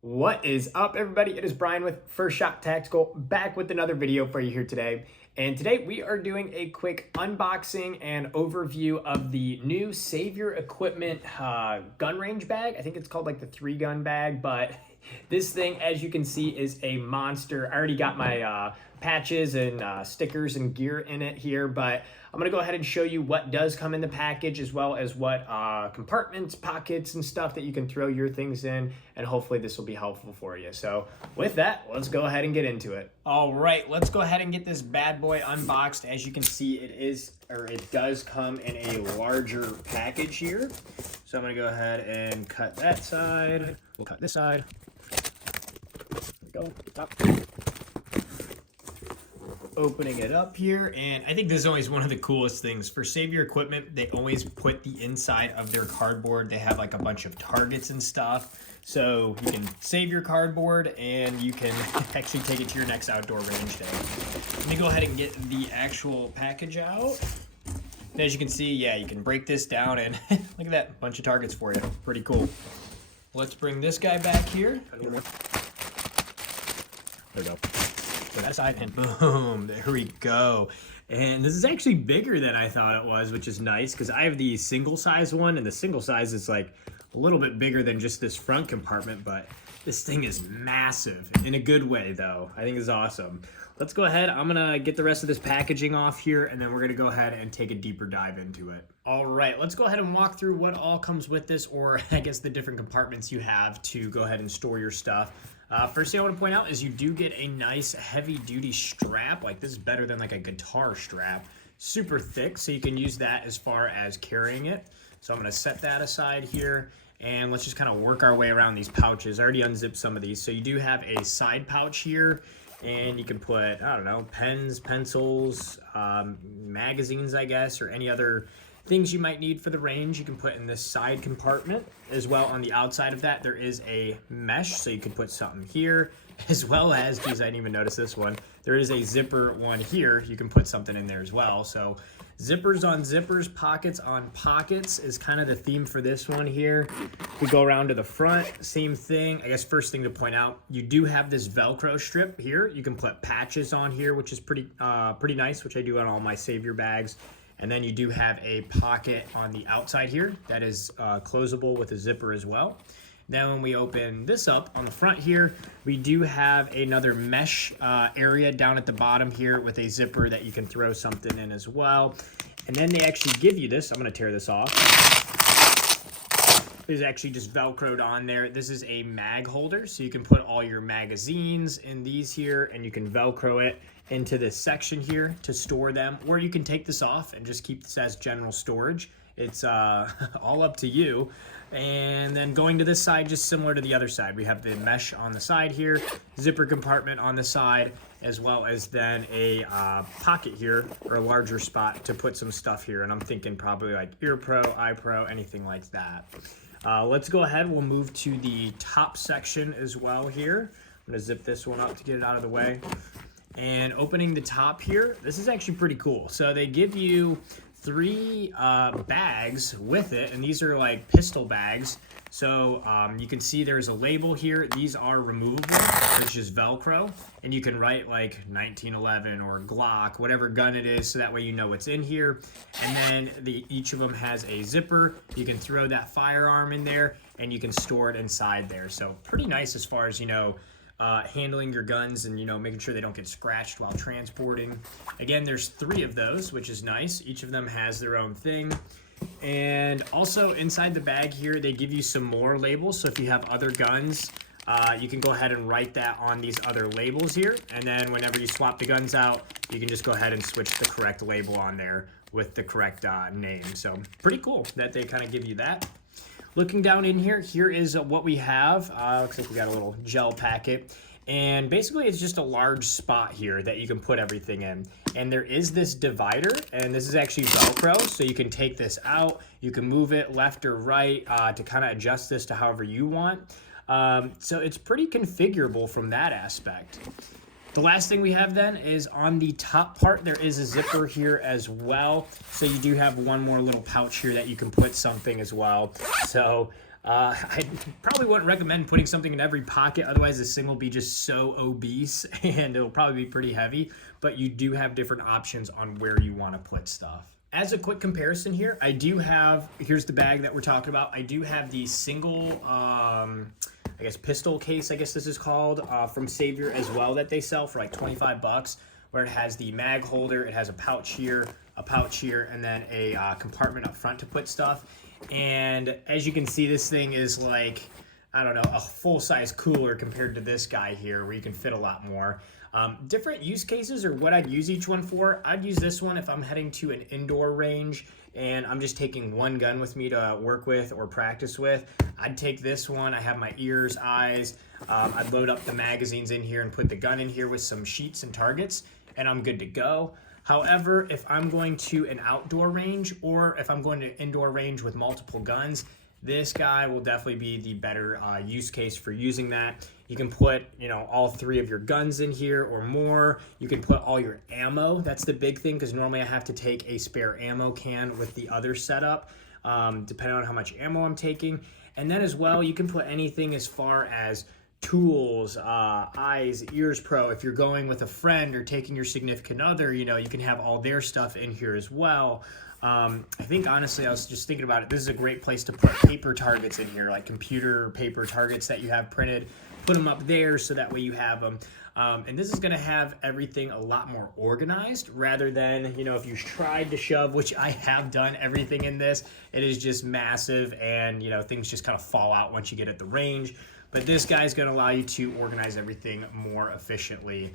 What is up, everybody? It is Brian with First Shot Tactical, back with another video for you here today. And today we are doing a quick unboxing and overview of the new Savior Equipment gun range bag. I think it's called like the 3-gun bag, but this thing, as you can see, is a monster. I already got my patches and stickers and gear in it here, but I'm gonna go ahead and show you what does come in the package, as well as what compartments, pockets, and stuff that you can throw your things in, and hopefully this will be helpful for you. So with that, let's go ahead and get into it. All right, let's go ahead and get this bad boy unboxed. As you can see, it does come in a larger package here. So I'm gonna go ahead and cut that side. We'll cut this side. There we go, top. Opening it up here, and I think this is always one of the coolest things for Savior Equipment. They always put the inside of their cardboard, they have like a bunch of targets and stuff, so you can save your cardboard and you can actually take it to your next outdoor range day. Let me go ahead and get the actual package out. And as you can see, yeah, you can break this down and look at that, bunch of targets for you. Pretty cool. Let's bring this guy back here. There we go. That side, and boom, there we go. And this is actually bigger than I thought it was, which is nice because I have the single size one, and the single size is like a little bit bigger than just this front compartment, but this thing is massive in a good way though. I think it's awesome. Let's go ahead. I'm gonna get the rest of this packaging off here, and then we're gonna go ahead and take a deeper dive into it. All right, let's go ahead and walk through what all comes with this, or I guess the different compartments you have to go ahead and store your stuff. First thing I want to point out is you do get a nice heavy duty strap. Like, this is better than like a guitar strap. Super thick, so you can use that as far as carrying it. So I'm going to set that aside here, and let's just kind of work our way around these pouches. I already unzipped some of these. So you do have a side pouch here, and you can put, I don't know, pens, pencils, magazines, I guess, or any other things you might need for the range. You can put in this side compartment. As well, on the outside of that, there is a mesh, so you could put something here, as well as, geez, I didn't even notice this one, there is a zipper one here. You can put something in there as well. So zippers on zippers, pockets on pockets is kind of the theme for this one here. We go around to the front, same thing. I guess first thing to point out, you do have this Velcro strip here. You can put patches on here, which is pretty nice, which I do on all my Savior bags. And then you do have a pocket on the outside here that is closable with a zipper as well. Then when we open this up on the front here, we do have another mesh area down at the bottom here with a zipper that you can throw something in as well. And then they actually give you this. I'm gonna tear this off. Is actually just Velcroed on there. This is a mag holder, so you can put all your magazines in these here, and you can Velcro it into this section here to store them, or you can take this off and just keep this as general storage. It's all up to you. And then going to this side, just similar to the other side, we have the mesh on the side here, zipper compartment on the side, as well as then a pocket here, or a larger spot to put some stuff here. And I'm thinking probably like Ear Pro, Eye Pro, anything like that. Let's go ahead, we'll move to the top section as well here. I'm gonna zip this one up to get it out of the way. And opening the top here, this is actually pretty cool. So they give you 3 bags with it, and these are like pistol bags. So you can see there's a label here. These are removable, which is Velcro, and you can write like 1911 or Glock, whatever gun it is, so that way you know what's in here. And then each of them has a zipper. You can throw that firearm in there, and you can store it inside there. So pretty nice as far as, you know, handling your guns and, you know, making sure they don't get scratched while transporting. Again, there's 3 of those, which is nice. Each of them has their own thing. And also inside the bag here, they give you some more labels. So if you have other guns, you can go ahead and write that on these other labels here. And then whenever you swap the guns out, you can just go ahead and switch the correct label on there with the correct name. So pretty cool that they kind of give you that. Looking down in here, here is what we have. Looks like we got a little gel packet. And basically it's just a large spot here that you can put everything in. And there is this divider, and this is actually Velcro, so you can take this out. You can move it left or right to kind of adjust this to however you want. So it's pretty configurable from that aspect. The last thing we have then is on the top part, there is a zipper here as well. So you do have one more little pouch here that you can put something as well. So I probably wouldn't recommend putting something in every pocket, otherwise this thing will be just so obese and it'll probably be pretty heavy, but you do have different options on where you want to put stuff. As a quick comparison here, I do have, here's the bag that we're talking about. I do have the single, I guess pistol case, I guess this is called, from Savior as well, that they sell for like 25 bucks, where it has the mag holder, it has a pouch here, and then a compartment up front to put stuff. And as you can see, this thing is like, I don't know, a full-size cooler compared to this guy here, where you can fit a lot more. Different use cases, or what I'd use each one for. I'd use this one if I'm heading to an indoor range and I'm just taking one gun with me to work with or practice with. I'd take this one. I have my ears, eyes. I'd load up the magazines in here and put the gun in here with some sheets and targets, and I'm good to go. However, if I'm going to an outdoor range, or if I'm going to an indoor range with multiple guns, this guy will definitely be the better use case for using that. You can put, you know, all 3 of your guns in here or more. You can put all your ammo. That's the big thing, because normally I have to take a spare ammo can with the other setup, depending on how much ammo I'm taking. And then as well, you can put anything as far as tools, eyes, ears pro. If you're going with a friend or taking your significant other, you know, you can have all their stuff in here as well. I think honestly, I was just thinking about it. This is a great place to put paper targets in here, like computer paper targets that you have printed. Put them up there so that way you have them. And this is going to have everything a lot more organized, rather than, you know, if you tried to shove, which I have done everything in this, it is just massive, and, you know, things just kind of fall out once you get at the range. But this guy is going to allow you to organize everything more efficiently.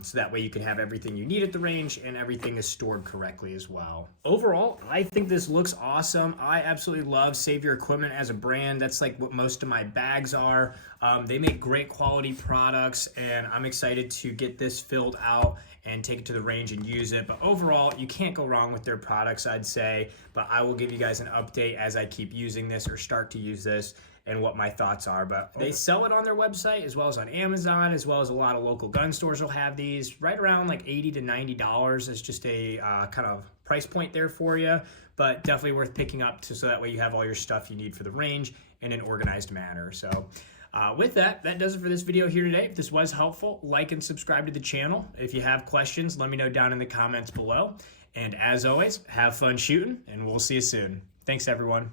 So that way you can have everything you need at the range, and everything is stored correctly as well. Overall, I think this looks awesome. I absolutely love Savior Equipment as a brand. That's like what most of my bags are. They make great quality products, and I'm excited to get this filled out and take it to the range and use it. But overall, you can't go wrong with their products, I'd say. But I will give you guys an update as I keep using this or start to use this, and what my thoughts are. But they sell it on their website, as well as on Amazon, as well as a lot of local gun stores will have these, right around like $80 to $90 is just a kind of price point there for you, but definitely worth picking up so that way you have all your stuff you need for the range in an organized manner. So with that does it for this video here today. If this was helpful, like and subscribe to the channel. If you have questions, let me know down in the comments below. And as always, have fun shooting, and we'll see you soon. Thanks, everyone.